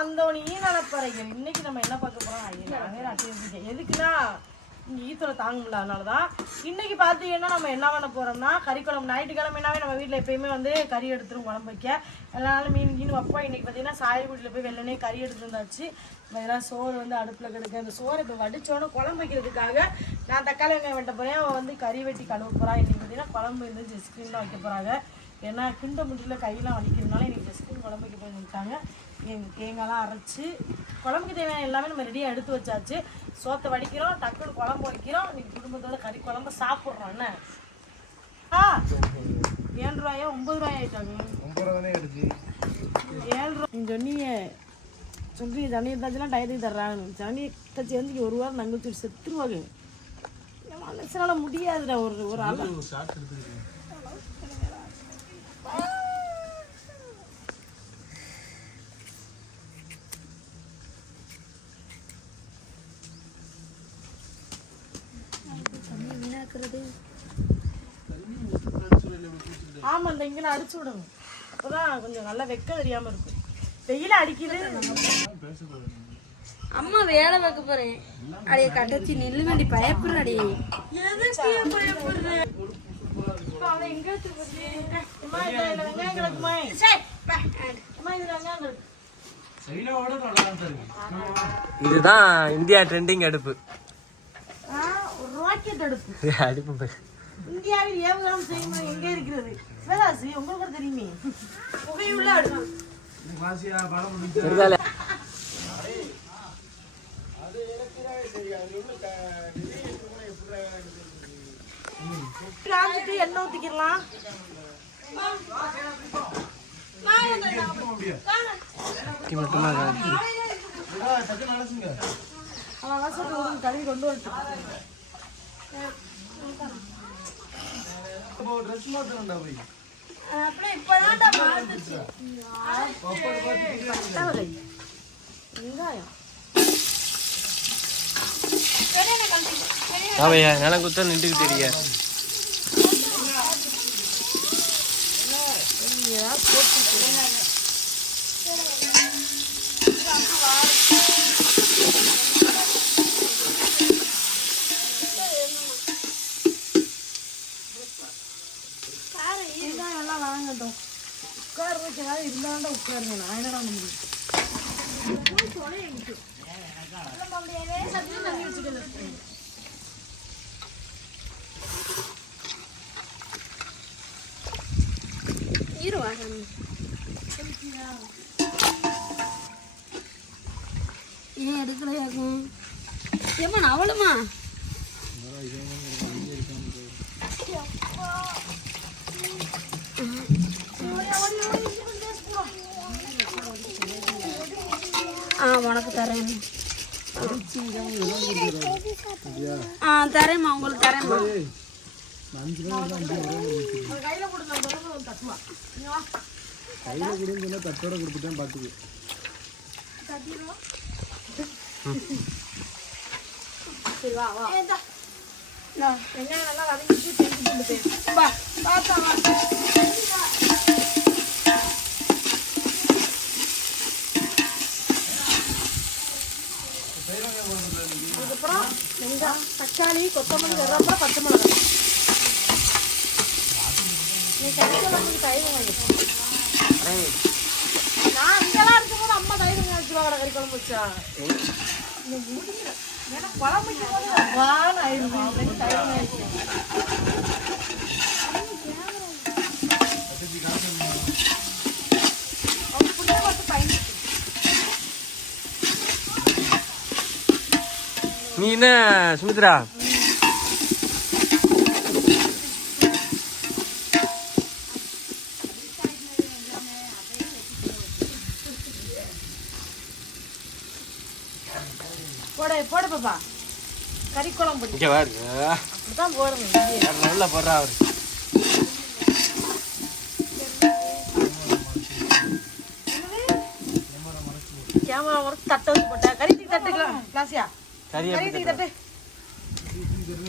வந்தவனையும் நினைப்பறைகள் இன்னைக்கு நம்ம என்ன பார்க்க தெரிஞ்சுட்டேன். எதுக்குன்னா இங்க ஈத்தலை தாங்க முடியல அதனாலதான். இன்னைக்கு பாத்தீங்கன்னா நம்ம என்ன பண்ண போறோம்னா கறி குழம்பு ஞாயிற்றுக்கிழமைனாவே நம்ம வீட்ல எப்பயுமே வந்து கறி எடுத்துரும் குழம்பு வைக்க. எல்லா நாளும் மீன் கீன் வைப்போம் இன்னைக்கு பாத்தீங்கன்னா சாயக்குடியில போய் வெள்ளனே கறி எடுத்து வந்தாச்சு. இதெல்லாம் சோறு வந்து அடுப்புல கிடக்கு அந்த சோறை இப்போ வடிச்சோன்னு குழம்பு வைக்கிறதுக்காக நான் தக்காளி வெங்காயம் வெட்ட போறேன். அவன் வந்து கறி வெட்டி கழுவ போறா. இன்னைக்கு பாத்தீங்கன்னா குழம்பு வந்து ஜெஸ்கிரீன் தான் வைக்க போறாங்க. ஏன்னா கிண்ட முடியல கையெல்லாம் வலிக்கிறதுனால இன்னைக்கு ஜெஸ்கிரீன் குழம்பு வைக்க எங்கள் தேங்காய்லாம் அரைச்சி குழம்புக்கு தேவையான எல்லாமே நம்ம ரெடியாக எடுத்து வச்சாச்சு. சோத்தை வடிக்கிறோம் டக்குன்னு குழம்பு வைக்கிறோம். இன்னைக்கு குடும்பத்தோட கறி குழம்பு சாப்பிட்றோம். என்ன? ஆ ஏழு ரூபாயா? ஒன்பது ரூபாய் ஆயிட்டாங்க. ஏழு ரூபா. நீ சொன்னீங்க சொல்லி தண்ணி தச்சுலாம் டயத்துக்கு தர்றாங்க தண்ணி தச்சு வந்து ஒரு வாரம் நங்க செத்துருவாங்க. என் மனசனால முடியாதுடா ஒரு ஒரு ஆள் ஆமா இந்த இங்கே அடிச்சு விடுங்க அப்பதான் கொஞ்சம் நல்லா வெக்க தெரியாம இருக்கும். வெயில அடிக்குது. அம்மா வேலை பார்க்க போறேன். அடைய கட்டச்சி நில்லு வேண்டி பயப்படுற. இதுதான் இந்தியா ட்ரெண்டிங் அடுப்பு. ஆ, ஒரு ராக்கெட் அடுப்பு. அடுப்பு பாரு. இந்தியாவில் ஏவுகணம் செய்யும்? எங்க இருக்கிறது? சிவகாசி உங்களுக்கு கூட தெரியுமே. புகையுள்ள அடுப்பு காஞ்சிட்டு எண்ணெய் ஊத்திக்கலாம். அவன் கழுவி கொண்டு வரட்டும் ட்ரெஸ் மாத்தணும்டா போய். அப்படியே இப்பதான்டா மாத்துச்சு. ஆமையா நிலம் குத்த நின்றுக்கிட்டு இருக்கியா வெங்காயம் எல்லாம் வாங்கட்டும் உட்கார வைக்கிறாரு உட்காருங்க நான் என்னடா பண்ண முடியும்? தண்ணி வச்சுக்கல ஏன் எடுக்கலையாக்கும் ஏமா அவளுமா ஆ உனக்கு தரேன். ஆ தரேம்மா உங்களுக்கு தரேம்மா. கையில சொன்னா தட்டோட கொடுத்துட்டேன் சரி வா வா. நல்லா வதங்கிட்டு பார்த்தா வா அதுக்கப்புறம் வெங்காயம் தக்காளி கொத்தமல்லி கருவேப்பிலை பச்சை மிளகாய் நீ கறிக்கெல்லாம் தயிர் வாங்கிட்டு நான் இங்கெல்லாம் இருக்கும்போது அம்மா தயிர் வாங்கி வச்சுருவாங்க கறி குழம்பு வச்சா முடியல ஏன்னா குழம்பு வைக்கும் போது வான்னு தயிர் வாங்கி வச்சேன். அப்படியே வந்து பயந்துட்டு நீ என்ன சுமித்ரா? போட போட பாப்பா. கறி குழம்பு. இங்க பாருங்க அப்படிதான் போடணும் நல்லா போடுறா அவரு. கேமரா முறைச்சு தட்டை வச்சு போட்டேன் கறி தட்டுக்கலாம். கிளாஸியா கறி கறி எப்படி தூக்கி தட்டு.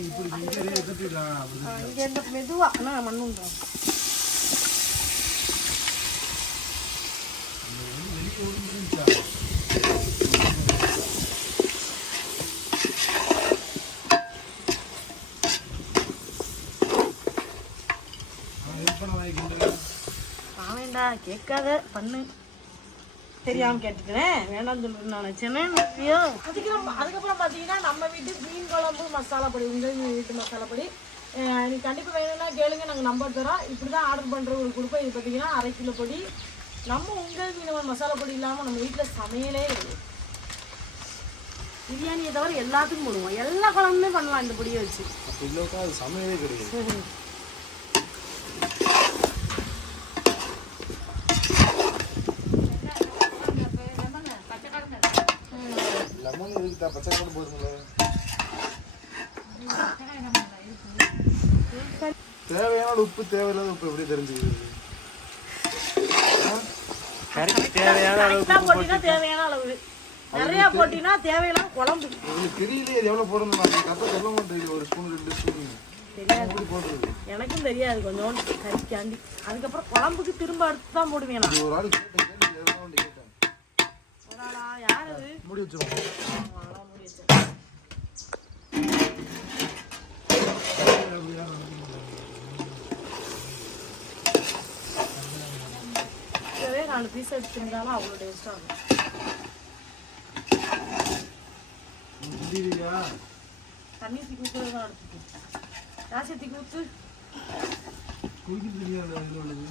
இப்படி இங்கே எடுத்துட்டுறான் அப்படி ஆ, இங்க இந்த மெதுவா ஆனா மண்ணுன்றோம் அவன்டா கேட்காத பண்ணு. தெரியாம கேட்டுக்கிறேன். வேண்டாம்னு சொல்றேன் நான் நினைச்சேனே. ஐயோ அதுக்கு நம்ம அதுக்கப்புறம் பார்த்தீங்கன்னா நம்ம வீட்டு மீன் குழம்பு மசாலா பொடி உங்கள் வீட்டு மசாலா பொடி. நீ கண்டிப்பாக வேணும்னா கேளுங்க நாங்கள் நம்பர் தரோம் இப்படி தான் ஆர்டர் பண்ணுறவங்களுக்கு கொடுப்போம் இது பார்த்தீங்கன்னா அரை கிலோ பொடி. நம்ம உங்கள் மீனவன் மசாலா பொடி இல்லாமல் நம்ம வீட்டில் சமையலே பிரியாணியை தவிர எல்லாத்துக்கும் போடுவோம். எல்லா குழம்புமே பண்ணலாம் இந்த பொடியை வச்சு. சமையலே கிடையாது. பச்சை கூட போதுங்களே தேவையான உப்பு தேவையில்லாத உப்பு எப்படி தெரிஞ்சுக்கிறது? கறிக்கு தேவையான அளவுக்கு தேவையான அளவு. நிறையா போட்டினா தேவையில்லாம குழம்பு. உங்களுக்கு தெரியலையே அது எவ்வளோ போடணும் கரெக்டாக சொல்ல மாட்டேன் ஒரு ஸ்பூன் ரெண்டு ஸ்பூன் தெரியாது. போடுறது? எனக்கும் தெரியாது. கொஞ்சோண்டு கறிக்காண்டி அதுக்கப்புறம் குழம்புக்கு திரும்ப அடுத்து தான் போடுவேன் ஒரு ஆள் கேட்டேன் கேட்டு ஒரு ஆளா? யார் அது? மூடி வச்சிருவோம் ஆளா மூடி வச்சிருக்கேன். நாலு பீஸ் எடுத்துருந்தாலும் அவ்வளோ டேஸ்ட்டாக இருக்கும் தண்ணி தூக்கி ஊற்றுறது தான் எடுத்துக்கு ராசி தூக்கி ஊற்று குடிக்க தெரியாது அதில் உள்ளது?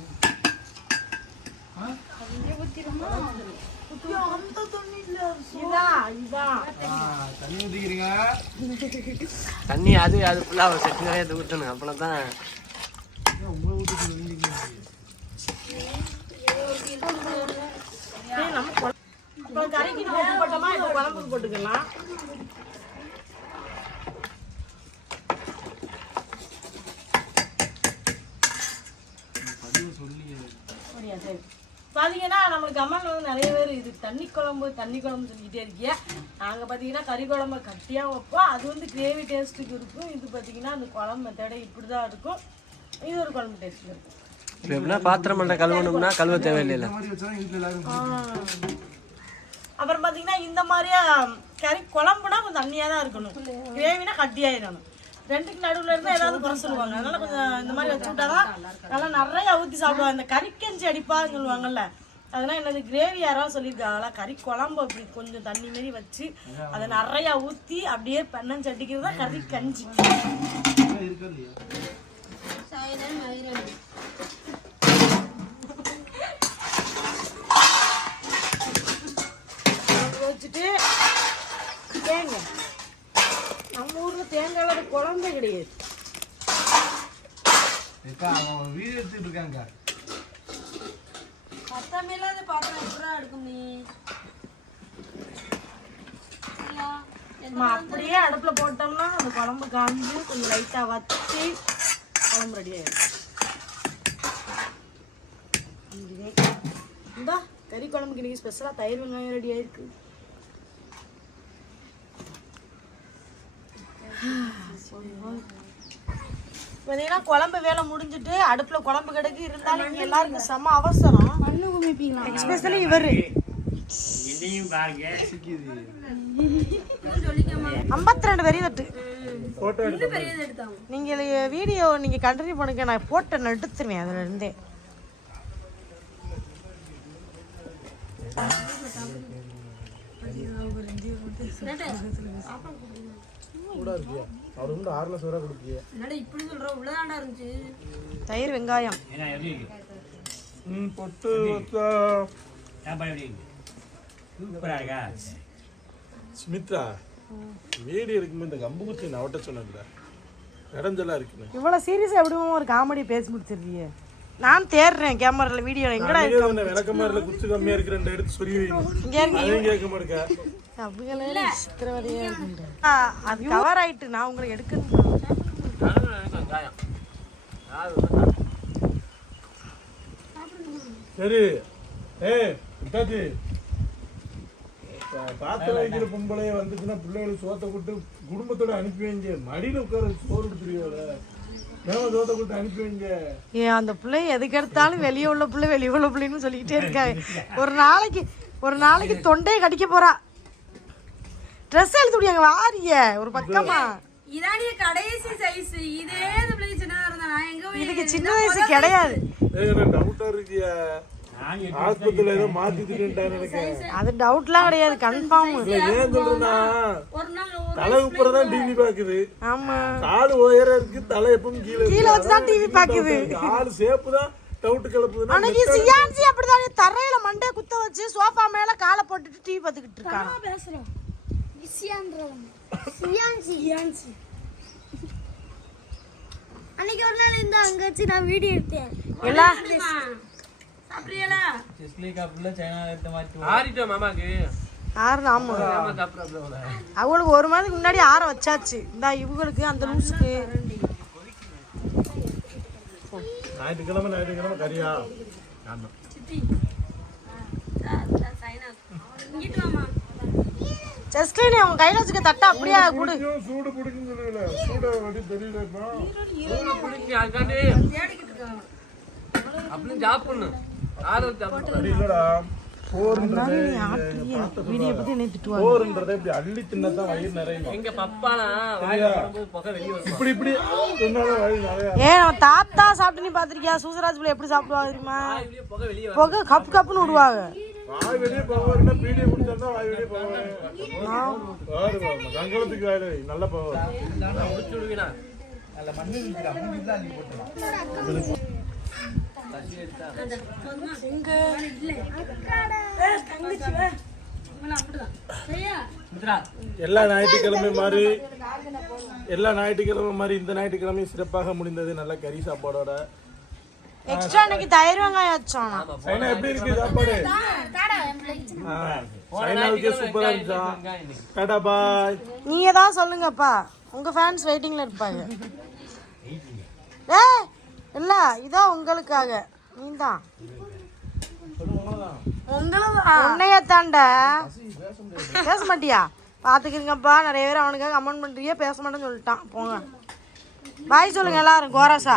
தண்ணி அது அது ஃபுல்லாக ஒரு செட்டு நிறைய ஊற்றணும் அப்போனா தான் உங்களை ஊற்றி ஏய், நம்ம குழ- நம்ம உப்பு போட்டோமா? இப்போ குழம்புக்கு போட்டுக்கலாம். பார்த்தீங்கன்னா நம்மளுக்கு அம்மாவில் வந்து நிறைய பேர் இது தண்ணி குழம்பு தண்ணி குழம்பு சொல்லிக்கிட்டே இருக்கிய நாங்கள் பார்த்தீங்கன்னா கறி குழம்பு கட்டியாக வைப்போம். அது வந்து கிரேவி டேஸ்ட்டுக்கு இருக்கும். இது பார்த்தீங்கன்னா அந்த குழம்பு மெத்தடை இப்படி தான் இருக்கும். இது ஒரு குழம்பு டேஸ்ட்டில் இருக்கும். எப்படின்னா பாத்திரம் பண்ண கழுவணும்னா கழுவ தேவையில்லை இந்த மாதிரி வச்சா வீட்டில் எல்லாரும் அப்புறம் பார்த்தீங்கன்னா இந்த மாதிரியா கறி குழம்புனா கொஞ்சம் தண்ணியாக தான் இருக்கணும். கிரேவினா கட்டியாயிடணும். ரெண்டுக்கு நடுவில் இருந்தால் ஏதாவது குறை சொல்லுவாங்க. அதனால கொஞ்சம் இந்த மாதிரி வச்சு விட்டாதான் நல்லா நிறைய ஊற்றி சாப்பிடுவாங்க. இந்த கறிக்கஞ்சி அடிப்பான்னு சொல்லுவாங்கல்ல அதெல்லாம் என்னது கிரேவி யாராவது சொல்லியிருக்காங்களா கறி குழம்பு அப்படி கொஞ்சம் தண்ணி மாரி வச்சு அதை நிறையா ஊற்றி அப்படியே பெண்ணம் சட்டிக்கிறது தான் கறி கஞ்சி. தேங்காய் நம்ம ஊரில் தேங்காயில் குழம்பே கிடையாது. அவன் வீடியோ எடுத்துட்டு இருக்காங்க. பத்தாமே இல்லாத பாத்திரம் எப்படா எடுக்கும் நீ? நம்ம அப்படியே அடுப்புல போட்டோம்னா அந்த குழம்பு காஞ்சு கொஞ்சம் லைட்டா வச்சு குழம்பு ரெடி ஆயிடும். இதுவே இந்தா கறி குழம்புக்கு இன்னைக்கு ஸ்பெஷலா தயிர் வெங்காயம் ரெடி ஆயிருக்கு. பார்த்தீங்கன்னா குழம்பு வேலை முடிஞ்சிட்டு அடுப்புல குழம்பு கிடக்கு இருந்தாலும் இங்க எல்லாருக்கும் செம அவசரம். மண்ணு குமிப்பீங்களா? எஸ்பெஷலி இவரு. ஐம்பத்தி ரெண்டு வரி தட்டு. நீங்கள் வீடியோ நீங்கள் கண்டினியூ பண்ணுங்க. நான் போட்டை எடுத்துருவேன் அதுல இருந்தே கூட இருக்கியா? அவர் வந்து ஆறுல சோறா கொடுக்கிய என்னடா இப்படி சொல்ற? உள்ளதாண்டா இருந்துச்சு. தயிர் வெங்காயம். ம் பொட்டு ஸ்மித்ரா வீடியோ இருக்கும்போது இந்த கம்பு குச்சி நவட்ட சொன்னதுல இடஞ்சலா இருக்குன்னு. இவ்வளோ சீரியஸாக எப்படியும் ஒரு காமெடி பேசி முடிச்சிருக்கீங்க நான் தேடுறேன் கேமரால வீடியோ. எங்கடா நீங்க உன்னை விளக்கமாரில் குச்சி கம்மியா இருக்கு ரெண்டு எடுத்து சொல்லி இங்கே இருங்க அதையும் கேட்க மாட்டேங்க. அவங்களே சித்திரவதையா இருக்குங்க. ஆ, அது கவர் ஆயிட்டு நான் உங்களை எடுக்கணும் சரி. ஏய் இட்டாச்சி பாத்திரம் வைக்கிற பொம்பளைய வந்துச்சுன்னா பிள்ளைகளுக்கு சோத்தை கொடுத்து குடும்பத்தோட அனுப்பி வைங்க. மடியில உட்கார சோறு கொடுத்துருவோல ஏன் அந்த பிள்ளை எதுக்கு எடுத்தாலும் வெளியே உள்ள பிள்ளை வெளியே உள்ள பிள்ளைன்னு சொல்லிக்கிட்டே இருக்காங்க ஒரு நாளைக்கு ஒரு நாளைக்கு தொண்டையை கடிக்க போறா. ட்ரெஸ் எழுத்து முடியாங்க வாரிய ஒரு பக்கமா. இதானிய கடைசி சைஸ் இதே சின்னதா இருந்தா எங்க இதுக்கு சின்ன வயசு கிடையாது. ஆஸ்பத்திரியில ஏதோ நினைக்கிறேன். அது டவுட்லாம் கிடையாது கன்ஃபார்ம் ஏன் சொல்றேன்னா தலை உப்புறதான் டிவி பாக்குது. ஆமா. கால் உயரம் இருக்கு தலை எப்பவும் கீழே. கீழே வச்சுதான் டிவி பாக்குது. கால் சேப்பு தான் டவுட் கிளப்புதுன்னா அன்னைக்கு சியான்சி அப்படிதான் தரையில மண்டைய குத்த வச்சு சோஃபா மேல காலை போட்டுட்டு டிவி பார்த்துக்கிட்டு இருக்காங்க பேசுறோம். சியான்சி அன்னைக்கு ஒரு நாள் இந்த அங்க வச்சு நான் வீடியோ எடுத்தேன். எல்லாம் சாப்பிடுறீங்களா? ஆறிட்டோம் மாமாக்கு. ஆறு ஆமா மாமாக்கு அப்புறம் அப்புறம் அவங்களுக்கு ஒரு மாதத்துக்கு முன்னாடி ஆற வச்சாச்சு. இந்த இவங்களுக்கு அந்த லூஸுக்கு ஞாயிற்றுக்கிழமை கறியா? அவங்க கையில வச்சுக்க தட்டை அப்படியே கொடு. சூடு பிடிக்கும் சூட வடி தெரியல அதுக்காண்டி அப்படின்னு அப்படி இல்லடா போர்ன்றது இப்படி அள்ளி தின்னதான் வயிறு நிறையும்? எங்க இப்படி இப்படி ஏ நம்ம தாத்தா சாப்பிட்டு நீ பாத்திருக்கியா சூசராஜ் பிள்ளை எப்படி சாப்பிடுவாங்க தெரியுமா? புகை வெளியே வரும் புகை கப்பு கப்புன்னு விடுவாங்க. வாய் வெளியே போவாருன்னா பீடியை குடிச்சா வாய் வெளியே போவாரு பாரு பாரு, கங்கலத்துக்கு வாயில வை, நல்ல போவார் நான் முடிச்சு விடுவீனா? சரியா மித்ரா எல்லா ஞாயிற்றுக்கிழமை மாதிரி எல்லா ஞாயிற்றுக்கிழமை மாதிரி இந்த ஞாயிற்றுக்கிழமையும் சிறப்பாக முடிந்தது. நல்ல கறி சாப்பாடோட. எக்ஸ்ட்ரா இன்னைக்கு தயிர் வெங்காயம் வச்சோம் சைனா எப்படி இருக்கு சாப்பாடு? சைனாவுக்கே சூப்பரா இருந்துச்சா? டாடா பாய். நீங்க தான் சொல்லுங்கப்பா. உங்க ஃபேன்ஸ் வெயிட்டிங்ல இருப்பாங்க. ஏ இல்ல இதான் உங்களுக்காக. நீதான் உன்னைய தாண்டா பேச மாட்டியா? பாத்துக்கிறீங்கப்பா நிறைய பேர் அவனுக்காக கமெண்ட் பண்றீங்க பேச மாட்டேன்னு சொல்லிட்டான். போங்க. பாய் சொல்லுங்க எல்லாரும் கோரஸா